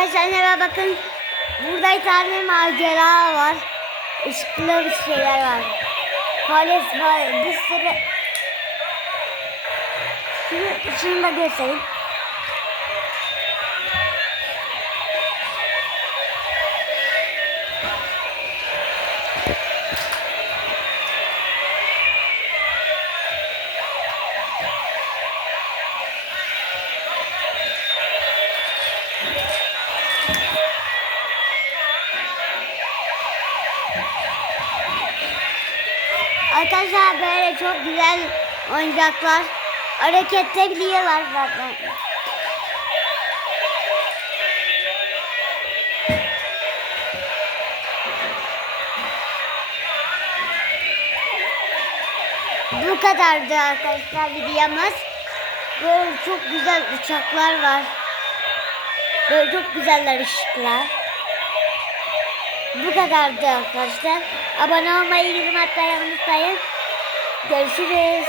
Arkadaşlar bakın. Burada bir tane macera var. Işıklı bir şeyler var. Polis var. Bir sürü... Şunu, şunu da göstereyim. Arkadaşlar böyle çok güzel oyuncaklar. Hareket edebiliyorlar zaten. Bu kadardı arkadaşlar videomuz. Böyle çok güzel uçaklar var. Böyle çok güzeller ışıklar. Kadardı arkadaşlar. Abone olmayı, yorum atmayı unutmayın. Görüşürüz.